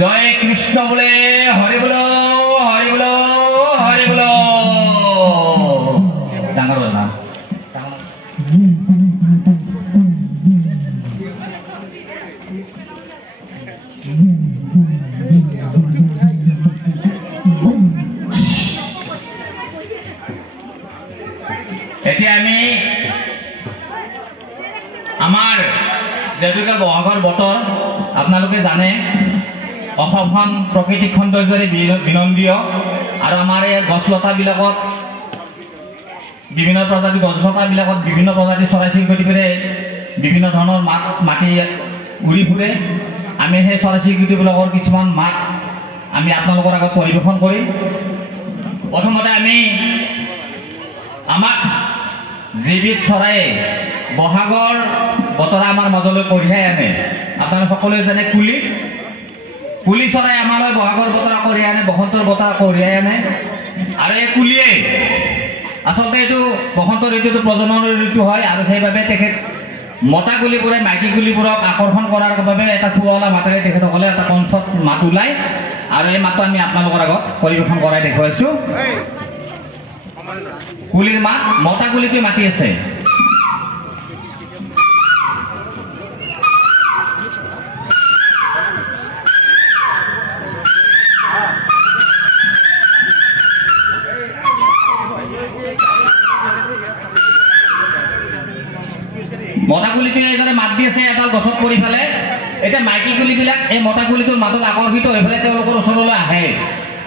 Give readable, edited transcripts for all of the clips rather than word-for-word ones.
জয় কৃষ্ণ বলে হৰি বল হৰি বল হৰি বল ডাঙৰ কথা এতিয়া আমি আমাৰ যেহেতুকে বহাগৰ বতৰ আপোনালোকে জানে অসমখন প্ৰাকৃতিক সৌন্দৰ্যৰে বিনন্দীয় আৰু আমাৰ এই গছলতাবিলাকত বিভিন্ন প্ৰজাতিৰ গছলতাবিলাকত বিভিন্ন প্ৰজাতিৰ চৰাই চিৰিকটিবোৰে বিভিন্ন ধৰণৰ মাতি উৰি ফুৰে আমি সেই চৰাই চিৰিকটিবিলাকৰ কিছুমান মাত আমি আপোনালোকৰ আগত পৰিৱেশন কৰিম প্ৰথমতে আমি আমাক যিবিধ চৰাইয়ে বহাগৰ বতৰা আমাৰ মাজলৈ কঢ়িয়াই আনে আপোনালোক সকলোৱে জানে কুলি চৰাই আমালৈ বহাগৰ বতৰা কঢ়িয়াই আনে বসন্তৰ বতৰা কঢ়িয়াই আনে আৰু এই কুলিয়ে আচলতে এইটো বসন্ত ঋতুটো প্ৰজননৰ ঋতু হয় আৰু সেইবাবে তেখেত মতা কুলিবোৰে মাইকী কুলিবোৰক আকৰ্ষণ কৰাৰ বাবে এটা শুৱলা মাতেৰে তেখেতসকলে এটা কণ্ঠত মাত ওলায় আৰু এই মাতটো আমি আপোনালোকৰ আগত পৰিৱেশন কৰাই দেখুৱাইছোঁ কুলিৰ মাত মতা কুলিটোৱে মাতি আছে মতা কুলিটোৱে এইদৰে মাত দি আছে এডাল গছত পৰি ফেলে এতিয়া মাইকী কুলিবিলাক এই মতা কুলিটোৰ মাতত আকৰ্ষিত হৈ পেলাই তেওঁলোকৰ ওচৰলৈ আহে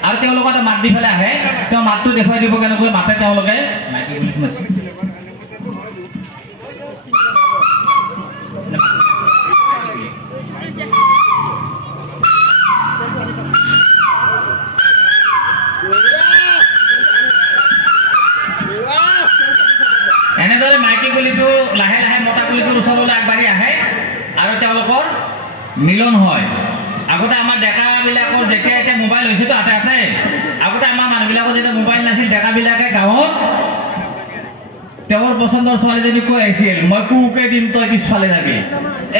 আৰু তেওঁলোকৰ এটা মাত দি পেলাই আহে তেওঁ মাতটো দেখুৱাই দিব কেনেকৈ মাতে তেওঁলোকে মাইকী কুলিটো মাছে এনেদৰে মাইকী কুলিটো লাহে লাহে মতা কুলিটোৰ ওচৰলৈ আগবাঢ়ি আহে আৰু তেওঁলোকৰ মিলন হয় আগতে আমাৰ ডেকাবিলাকৰ যেতিয়া এতিয়া মোবাইল হৈছেতো হাতে হাতে আগতে আমাৰ মানুহবিলাকৰ যেতিয়া মোবাইল নাছিল ডেকাবিলাকে গাঁৱত তেওঁৰ পচন্দৰ ছোৱালীজনী কৈ আহিছিল মই কুকে দিম তই পিছফালে যাবি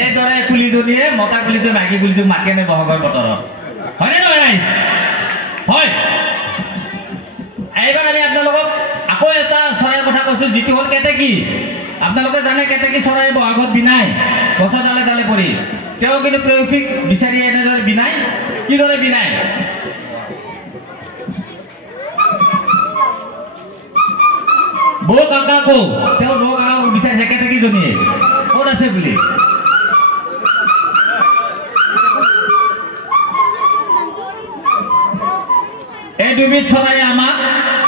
এইদৰে কুলিজনীয়ে মতা কুলিটোৱে মাইকী কুলিটোক মাতি আনে বহাগৰ বতৰত হয়নে নহয় হয় এইবাৰ আমি আপোনালোকক আকৌ এটা চৰাইৰ কথা কৈছোঁ যিটো হ'ল কেতেকী আপোনালোকে জানে কেতেকী চৰাই বহাগত বিনাই গছৰ ডালে ডালে পৰি তেওঁ কিন্তু প্ৰেয়সীক বিচাৰি এনেদৰে বিনাই কিদৰে বিনাই বৌ কাকাকো তেওঁ বৌ কাকাক বিচাৰিছে কেতেকীজনীয়ে ক'ত আছে বুলি এই দুবিধ চৰাইয়ে আমাক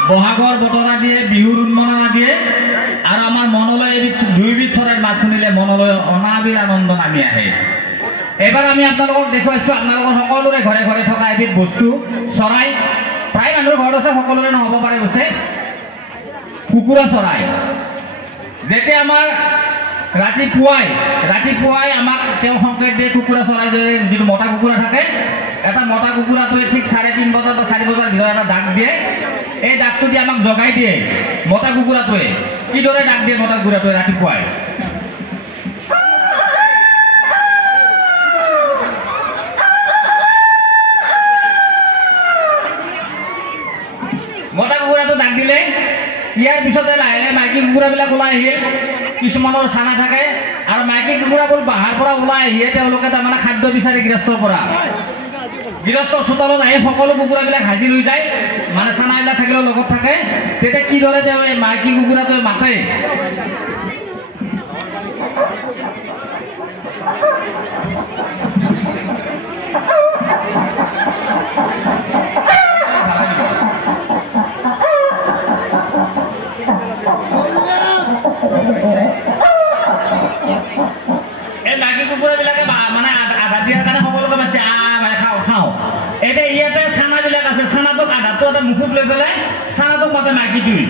বহাগৰ বতৰা দিয়ে বিহুৰ উন্মনা দিয়ে আৰু আমাৰ মনলৈ এই দুইবিধ চৰাইৰ মাত শুনিলে মনলৈ অনাবিল আনন্দ নামি আহে এবাৰ আমি আপোনালোকক দেখুৱাইছোঁ আপোনালোকৰ সকলোৰে ঘৰে ঘৰে থকা এবিধ বস্তু চৰাই প্ৰায় মানুহৰ ঘৰত আছে সকলোৰে নহ'ব পাৰে গৈছে কুকুৰা চৰাই যেতিয়া আমাৰ ৰাতিপুৱাই আমাক তেওঁ সংকেত দিয়ে কুকুৰা চৰাই যিটো মতা কুকুৰা থাকে এটা মতা কুকুৰাটোৱে ঠিক 3:30 বজাত বা 4 বজাৰ ভিতৰত এটা ডাক দিয়ে এই ডাকটো দি আমাক জগাই দিয়ে মতা কুকুৰাটোৱে কিদৰে ডাক দিয়ে মতা কুকুৰাটোৱে ৰাতিপুৱাই মতা কুকুৰাটো ডাক দিলে ইয়াৰ পিছতে লাহে লাহে মাইকী কুকুৰাবিলাক ওলাই আহিল কিছুমানৰ চানা থাকে আৰু মাইকী কুকুৰাবোৰ বাহাৰ পৰা ওলাই আহিয়ে তেওঁলোকে তাৰমানে খাদ্য বিচাৰি গৃহস্থৰ পৰা গৃহস্থৰ চোতালত আহি সকলো কুকুৰাবিলাক হাজিৰ হৈ যায় মানে চানাবিলাক থাকিলেও লগত থাকে তেতিয়া কিদৰে তেওঁ এই মাইকী কুকুৰাটোৱে মাতে এই মাইকী কুকুৰাবিলাকে মানে আধা দিয়াৰ কাৰণে সকলোকে মাতিছে খাওঁ এতিয়া ইয়াতে চানাবিলাক আছে চানাটোক আধাটো এটা মুখত লৈ পেলাই চানাটোক মাতে মাইকীটোৱে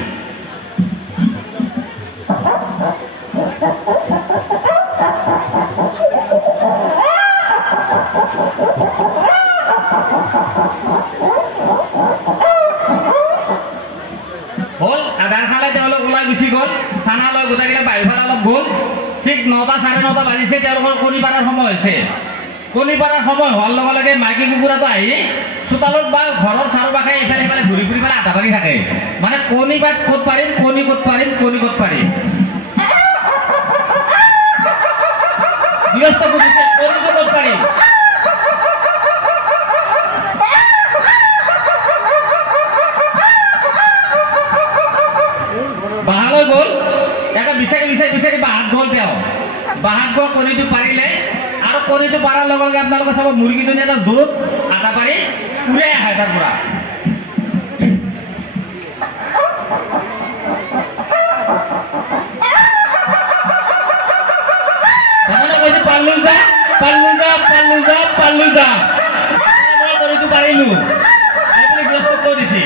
হ'ল আধাৰ খালে তেওঁলোক ওলাই গুচি গ'ল চানা লৈ গোটেইকেইটা বাহিৰ ফালে অলপ গ'ল ঠিক 9টা 9:30 বাজিছে তেওঁলোকৰ কণী পাৰাৰ সময় হৈছে কণী পাৰাৰ সময় হোৱাৰ লগে লগে মাইকী কুকুৰাটো আহি চোতালত বা ঘৰৰ চাৰিওকাষে ইফালে ইফালে ঘূৰি ঘূৰি পেলাই আধা পাৰি থাকে। মানে কণী পাত ক'ত পাৰিম, কণী ক'ত পাৰিম, কণী ক'ত পাৰিম। গৃহস্থ খুজিছে কণীটো ক'ত পাৰিম। বাহালৈ গ'ল, এটা বিচাৰি বিচাৰি বিচাৰি বাহাত গ'ল তেওঁ। বাহাত গৈ কণীটো পাৰিলে আৰু কণীটো পাৰাৰ লগে লগে আপোনালোকে চাব মুৰ্গীজনী এটা জোৰত আধা পাৰি উৰাই আহে তাৰ পৰা। কৈছে পাৰলো যা পাৰলো যা পাৰলো যা পাৰলো যা, কণীটো পাৰিলো সেইবুলি গৃহস্থ কৈ দিছে।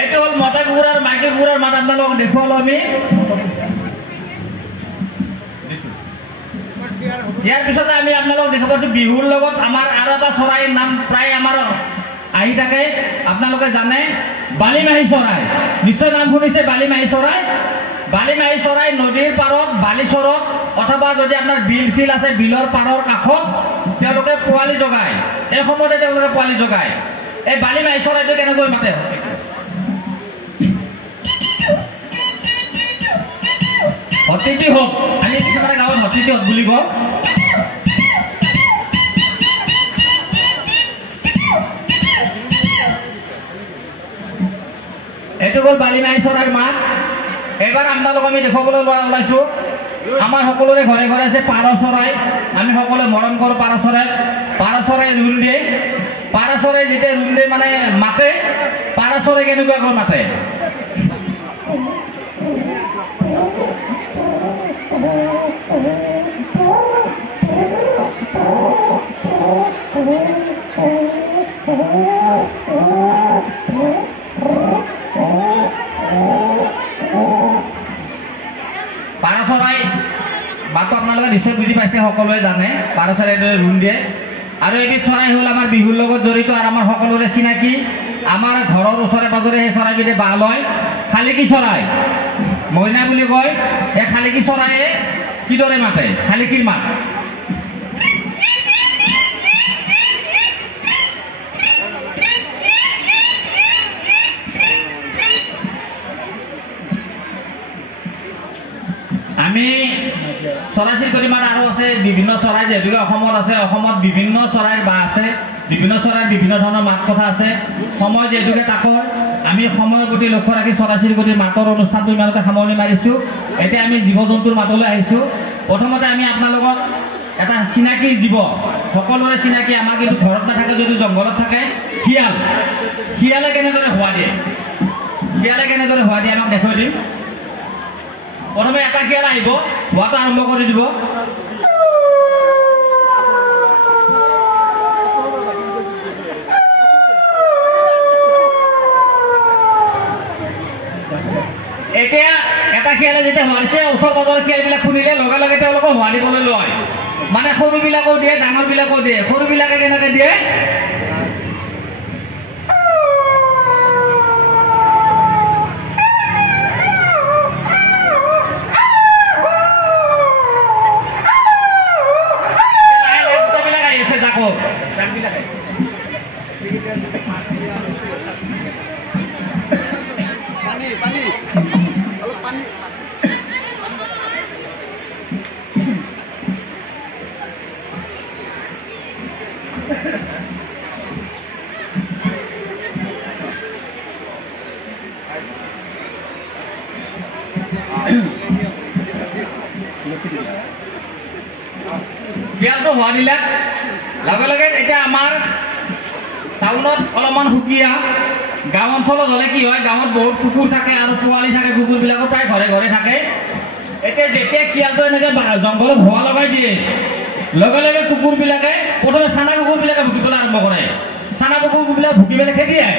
এইটো হ'ল মতা কুকুৰ আৰু মাইকী কুকুৰৰ মাত আপোনালোকক দেখুৱালো আমি। ইয়াৰ পিছতে আমি আপোনালোকক দেখা পাইছো বিহুৰ লগত আমাৰ আৰু এটা চৰাইৰ নাম প্ৰায় আমাৰ আহি থাকে, আপোনালোকে জানে বালিমাহী চৰাই। নিশ্চয় নাম শুনিছে বালিমাহী চৰাই। বালিমাহী চৰাই নদীৰ পাৰত বালিচৰত অথবা যদি আপোনাৰ বিল চিল আছে বিলৰ পাৰৰ কাষত তেওঁলোকে পোৱালি জগায়। এই সময়তে তেওঁলোকে পোৱালি জগায়। এই বালিমাহী চৰাইটো কেনেকৈ মাতে? অতিথি হওক, আমি কিছুমানে গাঁৱত অতিথি হওক বুলি কওঁ। এইটো হ'ল বালিমাহী চৰাইৰ মাত। এইবাৰ আপোনালোক আমি দেখুৱাবলৈ ওলাইছো আমাৰ সকলোৰে ঘৰে ঘৰে আছে পাৰ চৰাই। আমি সকলোৱে মৰম কৰোঁ পাৰ চৰাই। পাৰ চৰাই ৰুল দিয়ে। পাৰ চৰাই যেতিয়া ৰুল দিয়ে মানে মাতে, পাৰ চৰাই কেনেকুৱাকৈ মাতে? পাৰ চৰাই মাতটো আপোনালোকে নিশ্চয় বুজি পাইছে, সকলোৱে জানে পাৰ চৰাই ৰুণ দিয়ে। আৰু এবিধ চৰাই হ'ল আমাৰ বিহুৰ লগত জড়িত আৰু আমাৰ সকলোৰে চিনাকি। আমাৰ ঘৰৰ ওচৰে পাজৰে সেই চৰাইবিধে বাহ লয়। শালিকী চৰাই, মইনা বুলি কয়। এই শালিকী চৰাইয়ে কিদৰে মাতে? শালিকীৰ মাত আমি চৰাই চিৰিকটি মাত আৰু আছে বিভিন্ন চৰাই যিহেতুকে অসমত আছে। অসমত বিভিন্ন চৰাইৰ বাহ আছে, বিভিন্ন চৰাইৰ বিভিন্ন ধৰণৰ মাত কথা আছে। সময় যিহেতুকে তাকৰ আমি সময়ৰ প্ৰতি লক্ষ্য ৰাখি চৰাই চিৰিকটিৰ মাতৰ অনুষ্ঠানটো ইমানতে সামৰণি মাৰিছোঁ। এতিয়া আমি জীৱ জন্তুৰ মাতলৈ আহিছোঁ। প্ৰথমতে আমি আপোনালোকক এটা চিনাকি জীৱ, সকলোৰে চিনাকি, আমাৰ কিন্তু ঘৰত নাথাকে যদি জংঘলত থাকে, শিয়াল। শিয়ালে কেনেদৰে হোৱা দিয়ে, শিয়ালে কেনেদৰে হোৱা দিয়ে আমাক দেখুৱাই দিম। প্ৰথমে এটা শিয়াল আহিব, হোৱাটো আৰম্ভ কৰি দিব। এতিয়া এটা শিয়ালে যেতিয়া হোৱাইছে, ওচৰ পাজৰ শিয়ালবিলাক শুনিলে লগে লগে তেওঁলোকক হোৱা দিবলৈ লয়। মানে সৰুবিলাকেও দিয়ে, ডাঙৰবিলাকেও দিয়ে। সৰুবিলাকে কেনেকৈ দিয়ে? শিয়ালটো হোৱা দিলে লগে লগে এতিয়া আমাৰ টাউনত অলপমান সুকীয়া, গাঁও অঞ্চলত হ'লে কি হয়, গাঁৱত বহুত কুকুৰ থাকে আৰু পোৱালি থাকে, কুকুৰবিলাকো প্ৰায় ঘৰে ঘৰে থাকে। এতিয়া যেতিয়া শিয়ালটো এনেকৈ জংঘলত হোৱা লগাই দিয়ে, লগে লগে কুকুৰবিলাকে প্ৰথমে চানা কুকুৰবিলাকে ভুকিবলৈ আৰম্ভ কৰে। চানা কুকুৰবিলাক ভুকি পেলাই খেদি আহে।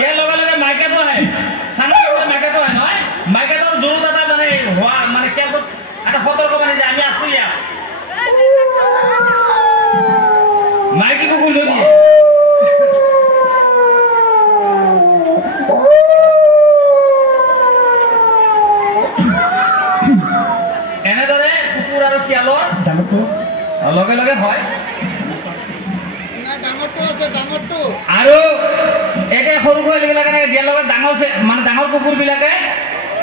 ইয়াৰ লগে লগে মাইকেটো আহে, চানা কুকুৰে মাইকেটো আহে নহয়, মাইকেটৰ জোৰত এটা মানে হোৱা মানে শিয়ালটোক এটা সতৰ্ক মানে যে আমি আছো ইয়াত। মাইকী কুকুৰ লৈ দিয়ে। লগে লগে হয় আৰু একে সৰু পোৱালিবিলাকে দিয়াৰ লগত ডাঙৰ মানে ডাঙৰ কুকুৰবিলাকে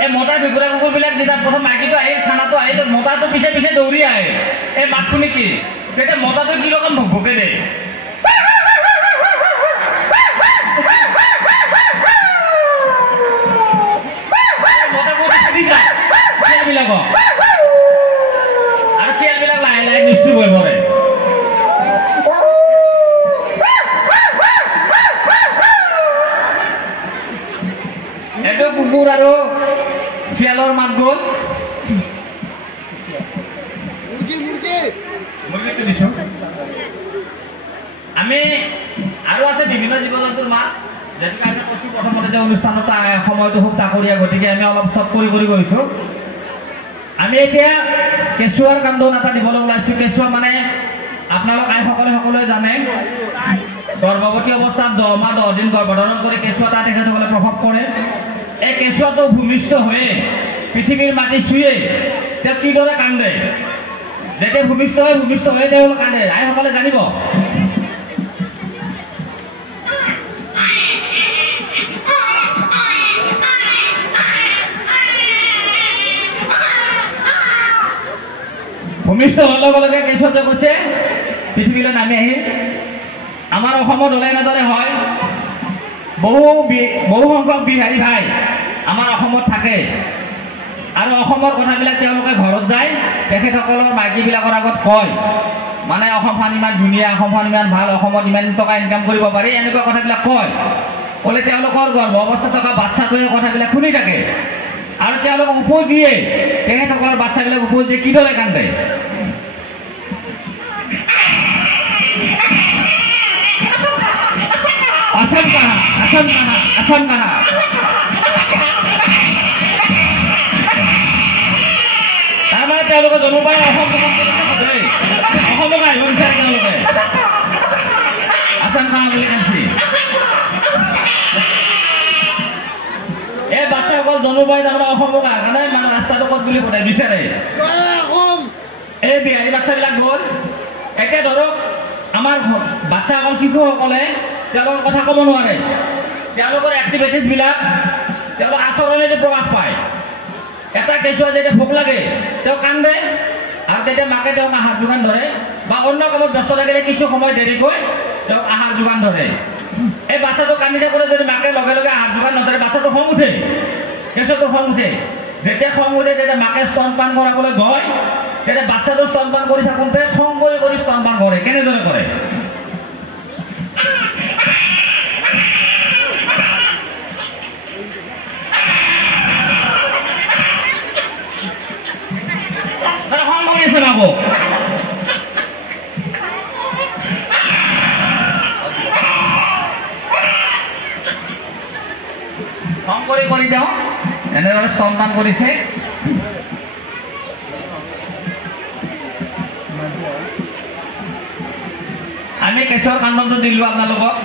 এই মতা দুকুৰা কুকুৰবিলাক যেতিয়া প্ৰথম মাইকীটো আহিল খানাটো আহিল মতাটো পিছে পিছে দৌৰি আহে এই মাত শুনি কি তেতিয়া মতাটো কি ৰকম ভোকে দে আৰু খেলবিলাক লাহে লাহে নিশ্চয় হৈ পৰে এইটো কুকুৰ আৰু শিয়ালৰ মাত গ'ল মুৰ্গীটো দিছোঁ আমি আৰু আছে বিভিন্ন জীৱ জন্তুৰ মাত যেহেতু আমি কৈছোঁ প্ৰথমতে যে অনুষ্ঠানত সময়টো খুব তাকৰীয়া গতিকে আমি অলপ চট কৰি গৈছোঁ আমি এতিয়া কেঁচুৱাৰ কান্দোন এটা দিবলৈ ওলাইছোঁ কেঁচুৱা মানে আপোনালোক আইসকলে সকলোৱে জানে গৰ্ভৱতী অৱস্থাত 10 মাহ 10 দিন গৰ্ভধাৰণ কৰি কেঁচুৱা এটা তেখেতসকলে প্ৰভাৱ কৰে এই কেঁচুৱাটো ভূমিষ্ঠ হৈয়ে পৃথিৱীৰ মাটি চুয়ে তেওঁ কিদৰে কান্দে যেতিয়া ভূমিষ্ঠ হৈ তেওঁলোক কান্দে আইসকলে জানিব ভূমিষ্ঠ হোৱাৰ লগে লগে কেঁচুৱাটোৱে কৈছে পৃথিৱীলৈ নামি আহিল আমাৰ অসমত হ'লে এনেদৰে হয় বহু সংখ্যক বিহাৰী ভাই আমাৰ অসমত থাকে আৰু অসমৰ কথাবিলাক তেওঁলোকে ঘৰত যায় তেখেতসকলৰ মাইকীবিলাকৰ আগত কয় মানে অসমখন ইমান ধুনীয়া অসমখন ইমান ভাল অসমত ইমান টকা ইনকাম কৰিব পাৰি এনেকুৱা কথাবিলাক কয় ক'লে তেওঁলোকৰ গৰ্ভ অৱস্থাত থকা বাচ্চাটোৱে কথাবিলাক শুনি থাকে আৰু তেওঁলোকক উপজ দিয়ে তেখেতসকলৰ বাচ্চাবিলাক উপজ দিয়ে কিদৰে কান্দে আসাম কাহা তাৰমানে তেওঁলোকে জন্ম পাই অসমক আহিব বিচাৰে তেওঁলোকে আসাম কাহা বুলি কান্দি এই বাচ্চাসকল জন্ম পাই তাৰমানে অসমক কাৰণে মানে ৰাস্তাটো ক'ত বুলি সোধাই বিচাৰে এই বিহাৰী বাচ্চাবিলাক গ'ল একে ধৰক আমাৰ বাচ্চাসকল শিশুসকলে তেওঁলোকৰ কথা ক'ব নোৱাৰে তেওঁলোকৰ এক্টিভিটিছবিলাক তেওঁলোক আচৰণেৰে প্ৰকাশ পায় এটা কেঁচুৱা যেতিয়া ভোক লাগে তেওঁ কান্দে আৰু তেতিয়া মাকে তেওঁক আহাৰ যোগান ধৰে বা অন্য কামত ব্যস্ত থাকিলে কিছু সময় দেৰিকৈ তেওঁক আহাৰ যোগান ধৰে এই বাচ্চাটো কান্দি থাকোঁতে যদি মাকে লগে লগে আহাৰ যোগান নধৰে বাচ্চাটো খং উঠে কেঁচুৱাটো খং উঠে যেতিয়া খং উঠে তেতিয়া মাকে স্তনপান কৰাবলৈ গয় তেতিয়া বাচ্চাটো স্তনপান কৰি থাকোঁতে খং কৰি স্তনপান কৰে কেনেদৰে কৰে শোনাবো খং কৰি তেওঁ এনেদৰে স্তনপান কৰিছে আমি কেঁচুৱাৰ কান্দনটো দিলোঁ আপোনালোকক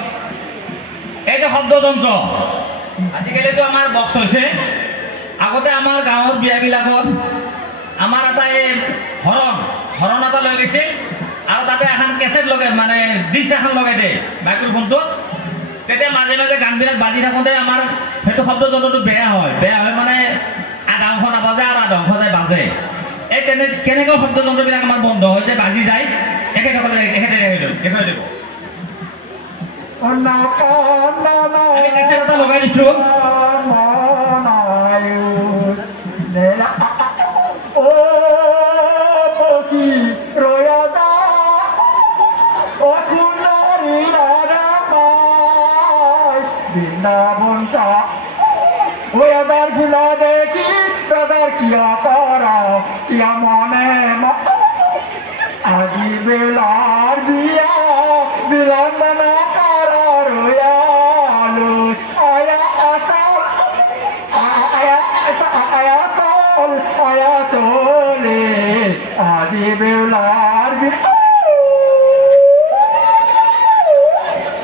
এই যে শব্দযন্ত্ৰ আজিকালিতো আমাৰ বক্স হৈছে আগতে আমাৰ গাঁৱৰ বিয়াবিলাকত আমাৰ এটা এই হৰণ এটা লৈ গৈছিল আৰু তাতে এখন কেছেট লগাই মানে ডিছ এখন লগাই দিয়ে মাইক্ৰফোনটোত তেতিয়া মাজে মাজে গানবিলাক বাজি থাকোঁতে আমাৰ সেইটো শব্দযন্ত্ৰটো বেয়া হয় মানে আধা অংশ নাবাজে আৰু আধা অংশ যায় বাজে এই কেনেকৈ শব্দযন্ত্ৰবিলাক আমাৰ বন্ধ হৈ যায় বাজি যায় এখেতে দিব আমি কেছেট এটা লগাই দিছোঁ আজি বেলার বিয়া বিলম্বনা করার আলো আয়া আসল আয়া চলে আজি বেলার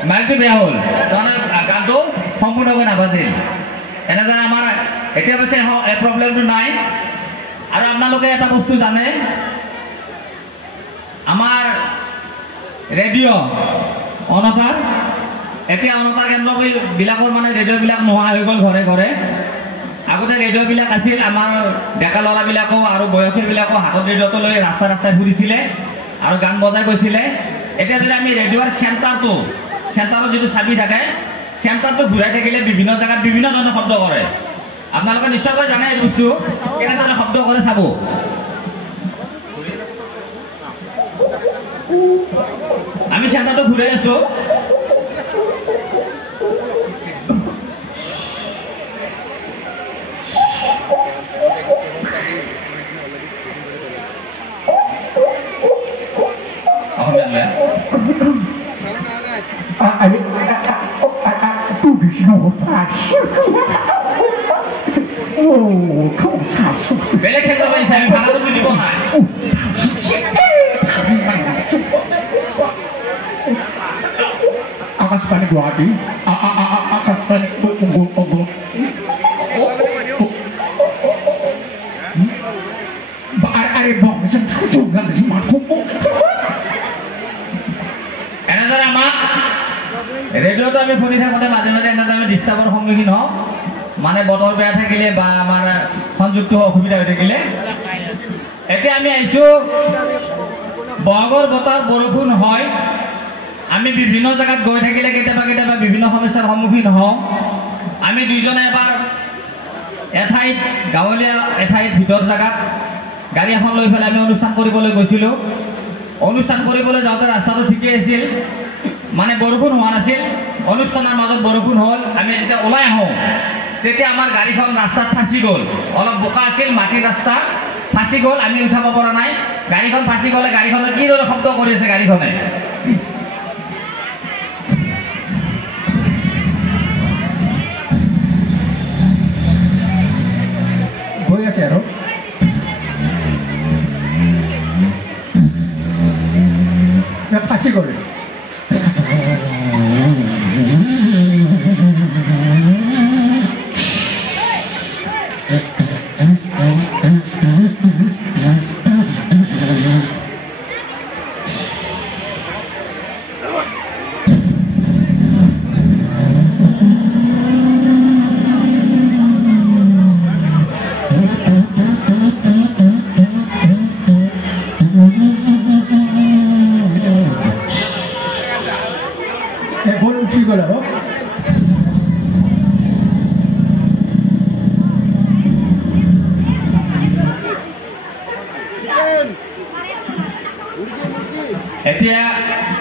মাইকটো বেয়া হ'ল গানটো সম্পূৰ্ণকৈ নাবাজিল এনেদৰে আমাৰ এতিয়া পিছে এই প্ৰব্লেমটো নাই আৰু আপোনালোকে এটা বস্তু জানে আমাৰ ৰেডিঅ' অনতাৰ এতিয়া অনতাৰ কেন্দ্ৰবিলাকৰ মানে ৰেডিঅ'বিলাক নোহোৱা হৈ গ'ল ঘৰে ঘৰে। আগতে ৰেডিঅ'বিলাক আছিল, আমাৰ ডেকা ল'ৰাবিলাকো আৰু বয়সীবিলাকো হাতত ৰেডিঅ'টো লৈ ৰাস্তাই ৰাস্তাই ফুৰিছিলে আৰু গান বজাই গৈছিলে। এতিয়া যদি আমি ৰেডিঅ'ৰ চেণ্টাৰৰ যিটো চাবি থাকে, চেণ্টাৰটো ঘূৰাই থাকিলে বিভিন্ন জেগাত বিভিন্ন ধৰণৰ শব্দ কৰে। আপোনালোকে নিশ্চয়কৈ জানে এই বস্তু কেনেধৰণে শব্দ কৰে চাব। আমি চেণ্টাৰটো ঘূৰাই আছো। বেলেগ ক্ষেত্ৰত আহিছে, আমি ভাষাটো বুজি পোৱা নাই। Akasbani Guwahati, Akasbani Ogo. Are bong juga sih mampu. এনেদৰে আমাক ৰেডিঅ'টো আমি শুনি থাকোঁতে মাজে মাজে এনেদৰে আমি ডিষ্টাৰ্বৰ সন্মুখীন হওঁ, মানে বতৰ বেয়া থাকিলে বা আমাৰ সংযুক্ত অসুবিধা হৈ থাকিলে। এতিয়া আমি আহিছোঁ বহাগৰ বতৰ বৰষুণ হয়, আমি বিভিন্ন জেগাত গৈ থাকিলে কেতিয়াবা কেতিয়াবা বিভিন্ন সমস্যাৰ সন্মুখীন হওঁ। আমি দুইজনে এবাৰ এঠাইত গাঁৱলীয়া এঠাইত ভিতৰ জেগাত গাড়ী এখন লৈ পেলাই আমি অনুষ্ঠান কৰিবলৈ গৈছিলোঁ। অনুষ্ঠান কৰিবলৈ যাওঁতে ৰাস্তাটো ঠিকেই আছিল, মানে বৰষুণ হোৱা নাছিল। অনুষ্ঠানৰ মাজত বৰষুণ হ'ল, আমি যেতিয়া ওলাই আহোঁ তেতিয়া আমাৰ গাড়ীখন ৰাস্তাত ফাঁচি গ'ল। অলপ বোকা আছিল, মাটিৰ ৰাস্তা ফাঁচি গ'ল, আমি উঠাব পৰা নাই। গাড়ীখন ফাঁচি গ'লে গাড়ীখনে কিদৰে শব্দ কৰি আছে গাড়ীখনে। গৈ আছে আৰু ফাঁচি গ'ল। উঠি গ'ল আৰু এতিয়া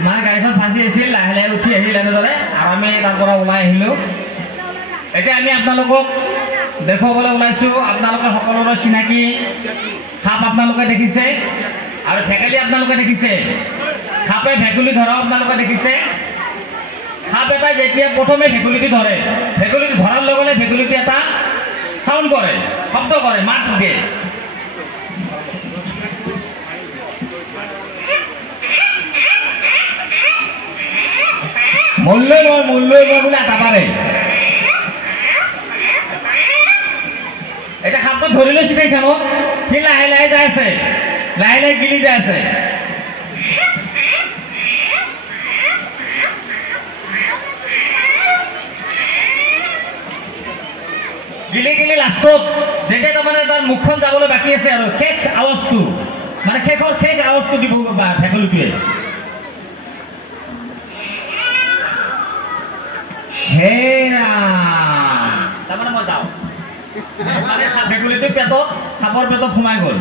মানে গাড়ীখন ফাঁচি আছিল, লাহে লাহে উঠি আহিল এনেদৰে, আৰু আমি তাৰ পৰা ওলাই আহিলোঁ। এতিয়া আমি আপোনালোকক দেখুৱাবলৈ ওলাইছোঁ। আপোনালোকে সকলোৰে চিনাকি সাপ আপোনালোকে দেখিছে আৰু ভেকুলী আপোনালোকে দেখিছে। সাপে ভেকুলী ধৰাও আপোনালোকে দেখিছে। সাপ এটাই যেতিয়া প্ৰথমে ভেকুলীটো ধৰে, ভেকুলীটো ধৰাৰ লগে লগে ভেকুলীটো এটা চাউণ্ড কৰে, শব্দ কৰে, মাত দিয়ে। মূল্যই মই বুলি এটা পাৰে। এতিয়া সাপটো ধৰি লৈছে কেইখনত, সি লাহে লাহে যাই আছে, লাহে লাহে গিলি যাই আছে। গিলি গিলি লাষ্টত যেতিয়া তাৰমানে তাৰ মুখখন যাবলৈ বাকী আছে আৰু শেষ আৱাজটো, মানে শেষ আৱাজটো দিব ভেকুলীটোৱে। তাৰমানে মই যাওঁ, ভেকুলীটো পেটত, সাপৰ পেটত সোমাই গ'ল।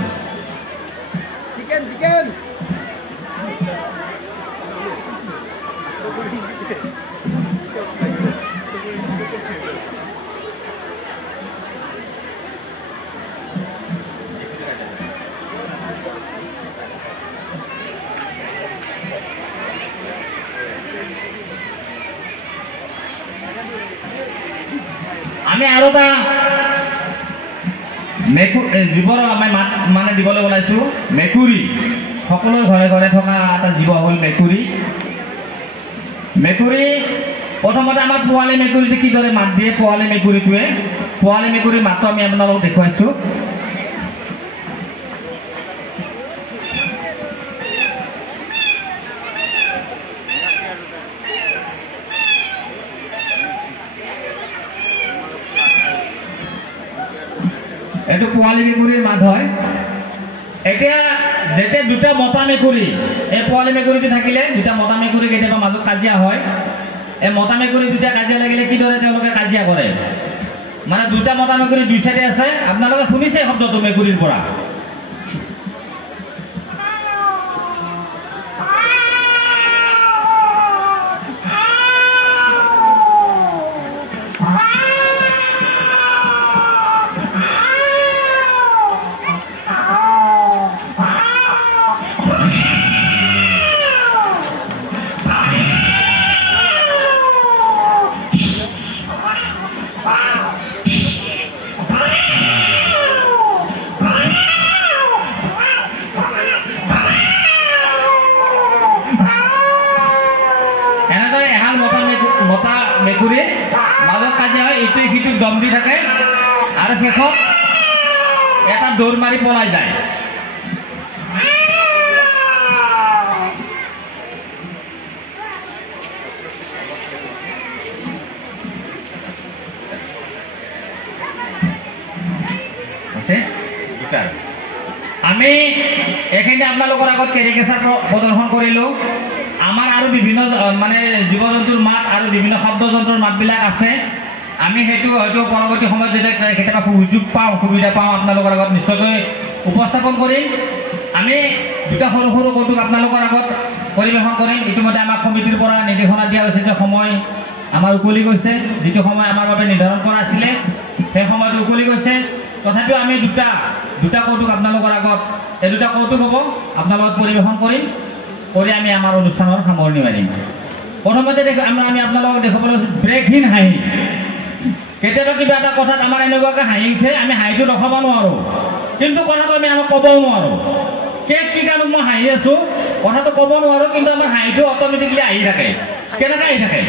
আমি আৰু এটা জীৱৰ আমি মাত মানে দিবলৈ ওলাইছোঁ। মেকুৰী, সকলোৰে ঘৰে ঘৰে থকা এটা জীৱ হ'ল মেকুৰী। মেকুৰী প্ৰথমতে আমাৰ পোৱালি মেকুৰীটো কিদৰে মাত দিয়ে, পোৱালি মেকুৰীৰ মাতটো আমি আপোনালোকক দেখুৱাইছোঁ। এইটো পোৱালি মেকুৰীৰ মাত হয়। এতিয়া যেতিয়া দুটা মতা মেকুৰী, এই পোৱালি মেকুৰীটো থাকিলে দুটা মতা মেকুৰী কেতিয়াবা মাজত কাজিয়া হয়। এই মতা মেকুৰী দুটা কাজিয়া লাগিলে কিদৰে তেওঁলোকে কাজিয়া কৰে, মানে দুটা মতা মেকুৰী দুই চাইডে আছে। আপোনালোকে শুনিছে শব্দটো মেকুৰীৰ পৰা। মেকুৰী মাজত কাজিয়া হয়, ইটোৱে সিটোক দম দি থাকে আৰু শেষত এটা দৌৰ মাৰি পলাই যায়। আমি এইখিনি আপোনালোকৰ আগত কেৰিকেচাৰ প্ৰদৰ্শন কৰিলোঁ। আমাৰ আৰু বিভিন্ন মানে জীৱ জন্তুৰ মাত আৰু বিভিন্ন শব্দ যন্ত্ৰৰ মাতবিলাক আছে। আমি সেইটো হয়তো পৰৱৰ্তী সময়ত যেতিয়া কেতিয়াবা সুযোগ পাওঁ, সুবিধা পাওঁ, আপোনালোকৰ আগত নিশ্চয়কৈ উপস্থাপন কৰিম। আমি দুটা সৰু সৰু কৌতুক আপোনালোকৰ আগত পৰিৱেশন কৰিম। ইতিমধ্যে আমাক সমিতিৰ পৰা নিৰ্দেশনা দিয়া হৈছে যে সময় আমাৰ উকলি গৈছে। যিটো সময় আমাৰ বাবে নিৰ্ধাৰণ কৰা আছিলে সেই সময়টো উকলি গৈছে। তথাপিও আমি দুটা কৌতুক আপোনালোকৰ আগত, এই দুটা কৌতুক হ'ব আপোনাৰ লগত পৰিৱেশন কৰিম, কৰি আমি আমাৰ অনুষ্ঠানৰ সামৰণি মাৰিম। প্ৰথমতে আমি আপোনালোকক দেখুৱাবলৈ লৈছোঁ ব্ৰেকহীন হাঁহি। কেতিয়াবা কিবা এটা কথাত আমাৰ এনেকুৱাকৈ হাঁহি উঠে, আমি হাঁহিটো ৰখাব নোৱাৰোঁ, কিন্তু কথাটো আমি আমাক ক'বও নোৱাৰোঁ। কি কাৰণত মই হাঁহি আছোঁ কথাটো ক'ব নোৱাৰোঁ, কিন্তু আমাৰ হাঁহিটো অট'মেটিকলি আহি থাকে। কেনেকৈ আহি থাকে?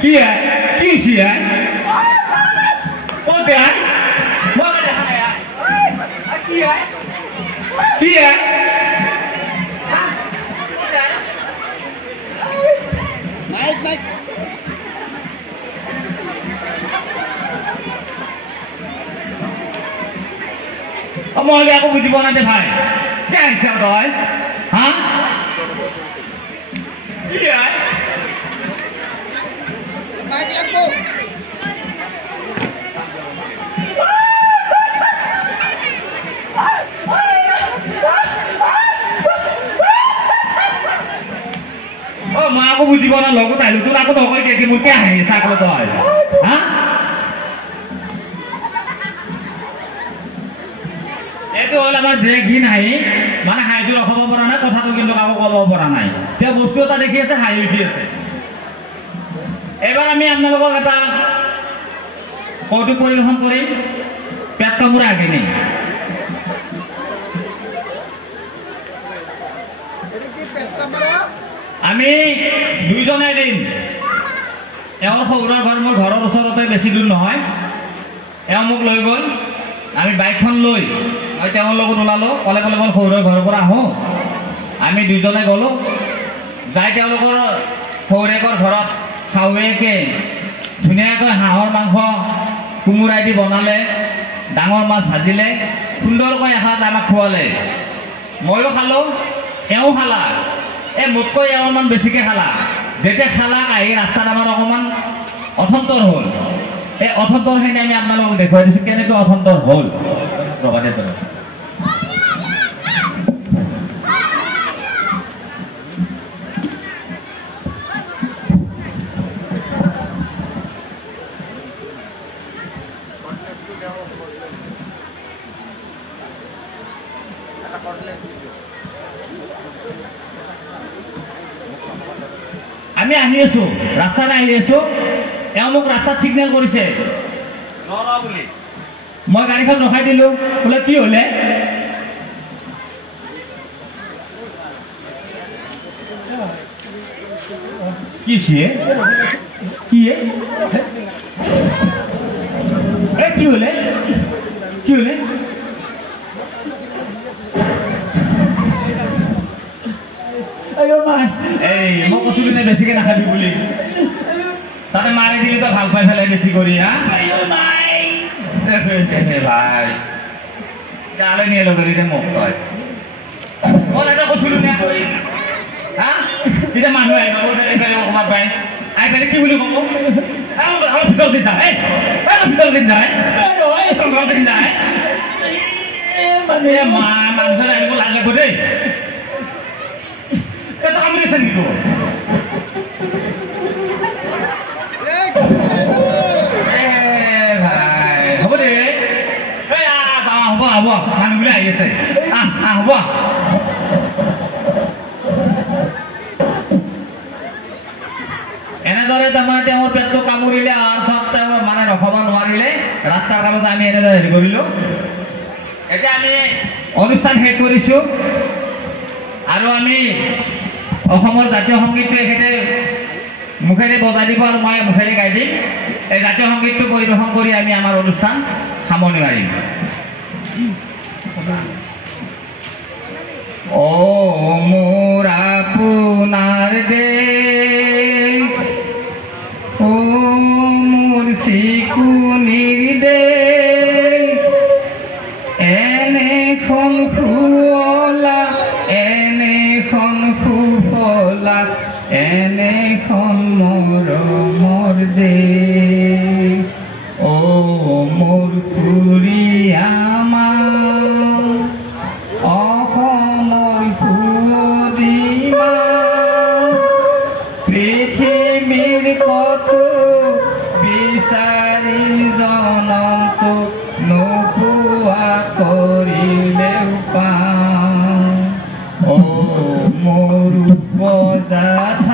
Kia, kia, oh dia, mana dah ya? Kia, kia, naik. Mau lihat aku bujuk nanti bhai, jangan siapa doy, hah? Kia. মই আকৌ বুজিব না লগত আহিলো, তোৰ আকৌ নকয় কি মোৰ কিয় হাঁহি চাকল তই, হা? এইটো হ'ল আমাৰ ব্ৰেকহীন হাঁহি, মানে হাঁহিটো ৰখাব পৰা নাই, কথাটো কিন্তু কাকো ক'ব পৰা নাই। তেওঁ বস্তু এটা দেখি আছে, হাঁহি উঠি আছে। এবাৰ আমি আপোনালোকক এটা কৌতুক পৰিৱেশন কৰিম, পেট কামোৰা আগেনি। আমি দুইজনে এদিন এওঁৰ শহুৰৰ ঘৰ মোৰ ঘৰৰ ওচৰতে, বেছি দূৰ নহয়। এওঁ মোক লৈ গ'ল, আমি বাইকখন লৈ মই তেওঁৰ লগত ওলালোঁ। ক'লে মই শহুৰৰ ঘৰৰ পৰা আহোঁ। আমি দুইজনে গ'লোঁ, যাই তেওঁলোকৰ শহুৰেকৰ ঘৰত শাহুৱেকে ধুনীয়াকৈ হাঁহৰ মাংস কোমোৰাই দি বনালে, ডাঙৰ মাছ ভাজিলে, সুন্দৰকৈ এসাঁজ আমাক খোৱালে। ময়ো খালোঁ, এওঁ খালা। মোতকৈ এওঁমান বেছিকৈ খালা। যেতিয়া খালা আহি ৰাস্তাত আমাৰ অকণমান অথন্তৰ হ'ল। এই অথন্তৰখিনি আমি আপোনালোকক দেখুৱাই দিছোঁ কেনেকৈ অথন্তৰ হ'ল। ৰবাদে তই আমি আহি আছো, ৰাস্তাত আহি আছো। এওঁ মোক ৰাস্তাত ছিগনেল কৰিছে বুলি। মই গাড়ীখন ৰখাই দিলোঁ। বোলে কি হ'লে? কি হলে কি হলে আইও মা এই মই কৈছিলো যে বেছিকে নাখাবি বুলি তাতে মাৰি দিলি তই ভাল পাই পেলাই বেছি কৰি হা আইও মাই ভাই গালে নিয়ে লগৰি দে মোক তই মই এটা কৈছিলো নে হা এতিয়া মানুহ আহিব অকমান পাই আহি পেলাই কি বুলি ক'ব ভিতৰত দিন যায় ভিতৰত দিন যায় ঘৰত দিন যায় মানে মা মানুহ আহিব লাগে দেই এটা কাম কৰিছে নেকি হ'ব দে হ'ব হ'ব মানুহবিলাক আহি আছে হ'ব এনেদৰে তাৰমানে তেওঁৰ পেটটো কামুৰিলে অৰ্থাৎ তেওঁ মানে ৰখাব নোৱাৰিলে ৰাস্তাৰ কাষত আমি এনেদৰে হেৰি কৰিলোঁ এতিয়া আমি অনুষ্ঠান শেষ কৰিছোঁ আৰু আমি অসমৰ জাতীয় সংগীতটো এখেতে মুখেৰে বজাই দিব আৰু মই মুখেৰে গাই দিম এই জাতীয় সংগীতটো পৰিৱেশন কৰি আমি আমাৰ অনুষ্ঠান সামৰণি মাৰিম ও মোৰ আপোনাৰ দেশ ও মোৰ চিকুনিৰ দেশ এনেখন শুৱলা এনেখন সুফলা এনেখন মৰমৰ দেশ ও মোৰ খুৰীয়ামা অসমৰ সুদিমা পৃথিৱীৰ কতো বিচাৰি জনমটো নোপোৱা কৰিলেও পাওঁ ও মোৰ উপজাত